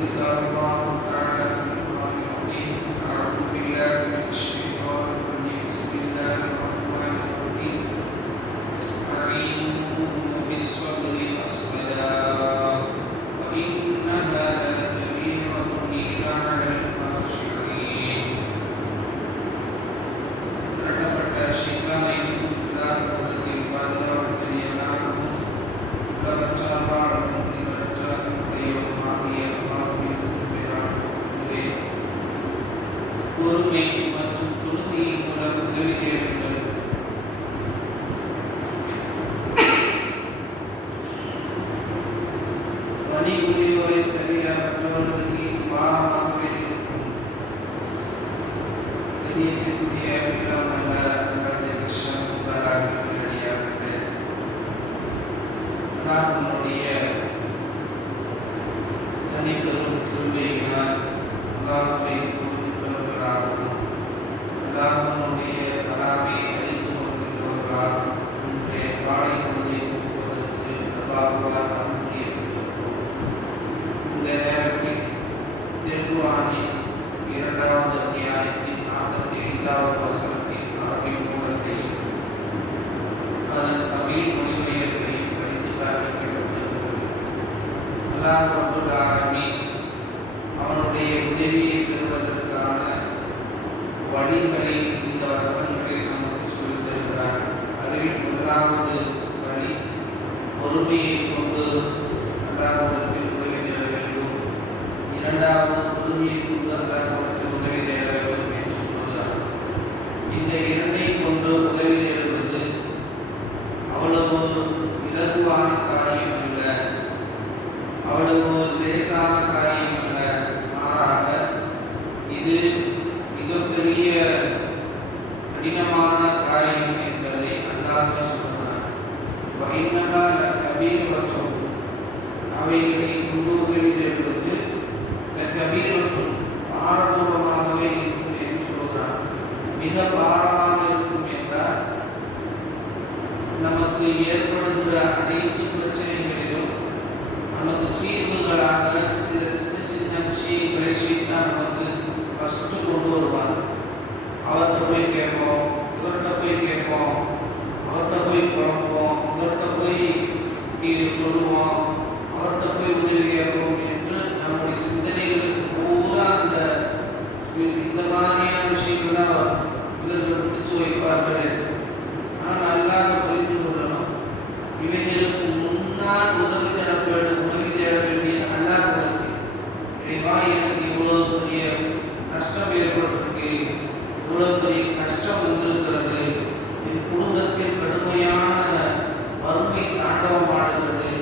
ذكر الله تعالى في القرآن العظيم. أعوذ بالله من الشيطان الرجيم. بسم الله الرحمن الرحيم. استعينوا بالصبر والصلاة وإنها لكبيرة إلا على الخاشعين. கட்டப்பட்ட ஷைத்தானை எல்லாருடைய பாதுகாவலியனாகவும் லவச்சாவாளரும் நிகழ்ச்சாவுடைய அல்லாஹ்வின் பெயராலே பொறுமை மற்றும் தொழுகையின் மூலம் உதவி தேடுங்கள். பணி உடையோரை தவிர மற்றவர்களுக்கு பாரமாகவே இருக்கும். பெரியக்கூடிய எல்லாம் நல்ல கிருஷ்ணன் நல்லடியாகவே அல்லாஹ்வுடைய தனிப்பெரும் கிருபையினால் அல்லாஹ்வை கொடுக்கின்றவர்களாகவும் அல்லாஹ்வுடைய கலாமை அறிந்து கொள்கின்றவர்களாகவும் இன்றைய காலை பொழுதை போக்குவதற்கு அல்லாஹ்வால் அருள்புரியப்பட்டிருக்கிறோம். இந்த நேரத்தில் திருக்குர்ஆனின் 2வது அத்தியாயத்தின் 45வது வசனத்தின் அரபி மூலத்தையும் அதன் தமிழ் மொழிபெயர்ப்பையும் படித்து காண்பிக்கப்பட்டிருக்கிறது. அல்லாஹ் ரப்புல் ஆலமீன் அவனுடைய உதவியை பெறுவதற்கான வழிகளை இந்த வசனங்களில் நமக்கு சொல்லித் தருகிறார். அதில் முதலாவது வழி பொறுமையை கொண்டு அல்லாஹ்விடத்தில் உதவி தேட வேண்டும். இரண்டாவது பொறுமையை கொண்டு அல்லாஹ்விடத்தில் உதவி தேட வேண்டும் என்று சொல்கிறார். இந்த இரண்டை கொண்டு உதவி தேடுவது அவ்வளவு இலகுவான காரியம் அல்ல, அவ்வளவு லேசான காரியம் அல்ல. மாறாக இது மிகப்பெரிய கடினமான காரியம் என்பதை அல்லாஹ் சொல்கிறார். வஇன்னஹா லகபீரத்துன், அவைகளை கொண்டு உதவி தேடுவது லகபீரத்துன், பாரதூரமாகவே இருக்கும் என்று சொல்கிறார். மிக பாரமாக இருக்கும் என்றால் நமக்கு ஏற்படுகிற அனைத்து பிரச்சனைகளிலும் நமக்கு தீர்வுகளாக சில சின்ன சின்ன விஷயங்களை ஷைத்தான் நமக்கு ஃபஸ்ட்டு கொண்டு வருவார். அவர்கிட்ட போய் கேட்போம், இவர்கிட்ட போய் கேட்போம், அவர்கிட்ட போய் குழப்போம், இவர்கிட்ட போய் சொல்லுவோம், அவர்கிட்ட போய் உதவி கேட்போம் என்று நம்முடைய சிந்தனைகளுக்கு பூரா இந்த மாதிரியான விஷயங்கள் தான் இவர்கள் பிடிச்சு வைப்பார்கள். ஆனால் அல்லாஹ் புரிந்து கொள்ளணும், இவைகளுக்கு முன்னால் உதவி தேட வேண்டிய அல்லாஹ் கொடுத்து இறைவா எனக்கு இவ்வளோ பெரிய நஷ்டம் ஏற்பட்டிருக்கு, இவ்வளோ பெரிய கஷ்டம் வந்திருக்கிறது, என் குடும்பத்தில் கடுமையான வறுமை தாண்டவமாடுகிறது,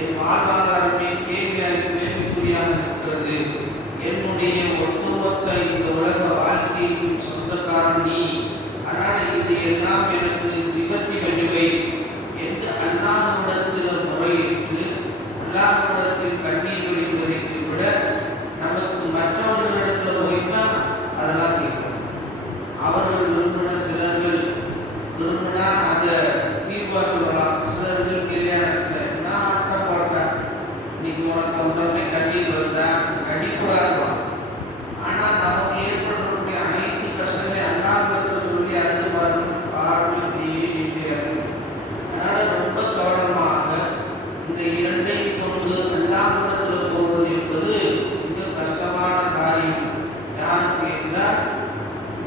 என் வாழ்வாதாரமே கேள்விக்குறியாக இருக்கிறது, என்னுடைய ஒட்டுமொத்த இந்த உலக வாழ்க்கையின் சொந்தக்காரன் நீ, அதனால் இதையெல்லாம் எனக்கு நிவர்த்தி பண்ணிவை என்று அல்லாஹ்விடத்தில் முறையிட்டு அல்லாஹ்விடத்தில் கண்ணீர் வடிப்பதை விட நமக்கு மற்றவர்களிடத்தில் போய்தான் அதெல்லாம் செய்யணும். அவர்கள் விரும்பின சிலர்கள் விரும்பினா அதை தீர்வா சொல்லலாம், சிலர்கள் இல்லையா நான் ஆட்டம் போட்டேன், இன்னைக்கு உனக்கு வந்தோடனே கண்ணீர் வருதா கண்டிப்பாக. ஆனால் நமக்கு ஏற்படக்கூடிய அனைத்து கஷ்டங்களை அல்லாஹ்விடத்தில் சொல்லி அழுது பாருங்க, பார்வை நீட்டியாக. அதனால் ரொம்ப கவனமாக இந்த இரண்டை கொண்டு அல்லாஹ்விடத்தில் போவது என்பது மிக கஷ்டமான காரியம். யாருக்கு என்றால்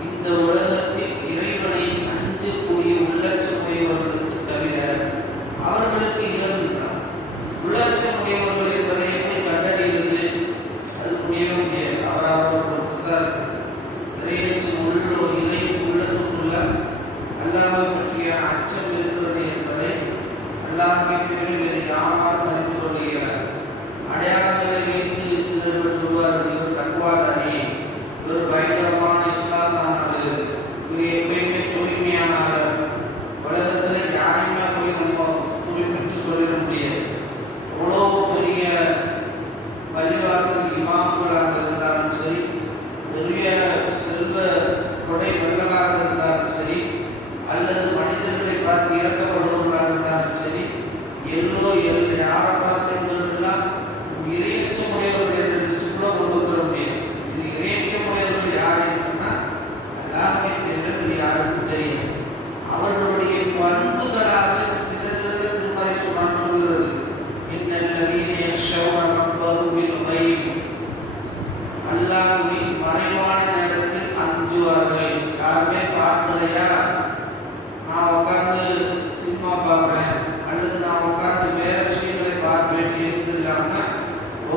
இந்த உலகத்தில் இறைவனை அஞ்சக்கூடிய உள்ளட்சமுடையவர்களுக்கு தவிர அவர்களுக்கு இழந்துள்ளார். உள்ளட்சமுடையவர்கள் என்பதை எப்படி கண்டறிகிறது? அது முடியவே முடியாது. அவரவர்களுக்கு தான் இறையச்சம் இறை உள்ளத்துக்குள்ள அல்லாஹ்வை பற்றிய அச்சம் இருக்கிறது என்பதை அல்லாஹ்வை தவிர வேறு யாராலும் அறிந்து கொள்கிறார். அடையாளங்களை வைத்து சிலர்கள் சொல்வார்கள், இவர் தக்குவாதாரி, இவர் பயங்கரமான இஸ்லாசானவர், இவர் எப்பயுமே தூய்மையானவர், உலகத்தில் யாரையுமே போய் நம்ம குறிப்பிட்டு சொல்லிட முடியாது. அவ்வளோ பெரிய பள்ளிவாசல் இமாம்களாக இருந்தாலும் சரி, பெரிய செல்வ கொடை வள்ளலாக இருந்தாலும் சரி, அல்லது மனிதர்களை பார்த்து இறக்கப்படுவர்களாக இருந்தாலும் சரி, எல்லா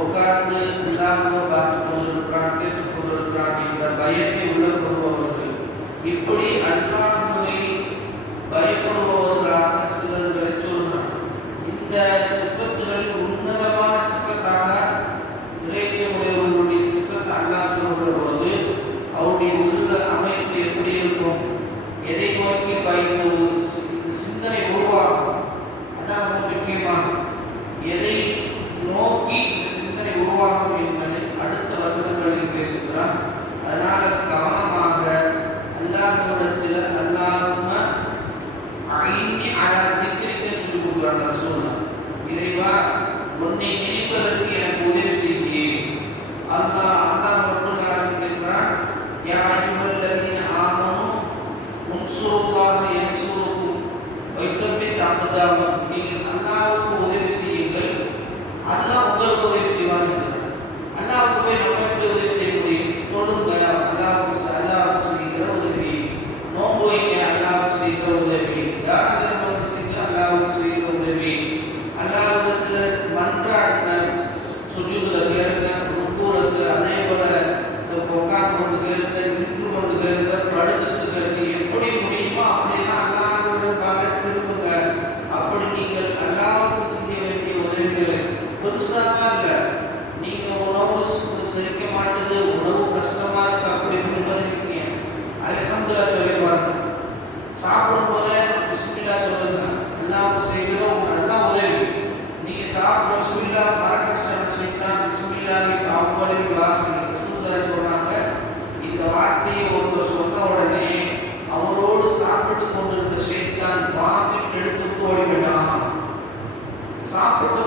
உட்கார்ந்து இல்லாமல் பார்த்து கொண்டிருக்கிறான், கேட்டுக் கொண்டிருக்கிறான் என்ற பயத்தை உள்ள கொள்பவர்கள். இப்படி அல்லாஹ்வை பயப்படுபவர்களாக சிலர்களை சொல்கிறான். இந்த சிப்பத்துகளில் உன்னதமான சிப்பத்தாக இறைச்சமுடையவர்களுடைய சிப்பத்தை அல்லாஹ் சொல்கிற பொழுது அவருடைய உள்ள அமைப்பு எப்படி இருக்கும், எதை நோக்கி பயந்த ஒரு சிந்தனை உருவாகும். அதான் ரொம்ப முக்கியமானது. எதை நோக்கி இந்த சிந்தனை உருவாகும் என்பதை அடுத்த வசனங்களில் பேசுகிறான். அதனால கவனமாக அல்லாஹ்விடத்தில் அல்லாஹ்வும்ம அஇன்னி அலா திக்ரிக்க சொல்லிக் கொடுக்குறாங்க ரசூலுல்லாஹ். இறைவா, உன்னை நினைப்பதற்கு எனக்கு உதவி செய்கிறேன். அல்லாஹ் மட்டும் ஆரம்பிக்கிறான். யா அய்யுஹல்லதீன ஆமனூ உன்சுருல்லாஹ யன்சுருக்கும் வைஸபித் அக்தாமக்கும். நீங்கள் அல்லாஹ்வுக்கு உதவி செய்யுங்கள், அல்லாஹ் உங்களுக்கு உதவி செய்வார். அல்லாஹ்வுக்கு போய் நம்ம எப்படி உதவி செய்ய முடியும்? தொழுங்க, அல்லாஹ்வுக்கு செய்கிற உதவி. நோன்பு வைங்க, அல்லாஹ்வுக்கு செய்கிற உதவி. தான தர்மம் செய்ய அல்லாஹ்வுக்கு செய்கிற உதவி. அல்லாஹ்விடத்தில் மன்றாடுங்க, சுஜூதுல கேளுங்க, ருக்கூல அதே போல உட்கார்ந்து கொண்டு கேளுங்க, நின்று கொண்டு கேளுங்க, படுத்துட்டு கேளுங்க. எப்படி முடியுமோ அப்படியெல்லாம் அல்லாஹ்வுடைய திரும்புங்க. அப்படி நீங்கள் அல்லாஹ்வுக்கு செய்ய வேண்டிய உதவிகளை பெருசாக இல்லை. நீங்க உணவு செரிக்க மாட்டது, உணவு கஷ்டமா இருக்கு, அப்படி இருக்கீங்க, அல்ஹம்துலில்லாஹ் சொல்லி பாருங்க. சாப்பிடும் போதே பிஸ்மில்லாஹ் சொல்லுங்க. அல்லாஹ்வுக்கு செய்கிறோம், அல்லாஹ் உதவி. நீங்க சாப்பிடும் பிஸ்மில்லாஹ் மறக்கஷ்டம் செய்தான் பிஸ்மில்லாஹி அவ்வலில் வாஹில் ரசூலுல்லாஹ் சொல்றாங்க. இந்த வார்த்தையை ஒருத்தர் சொன்ன உடனே அவரோடு சாப்பிட்டு கொண்டிருந்த ஷைத்தான் வாமிட் எடுத்து ஓடிவிட்டான். சாப்பிட்டு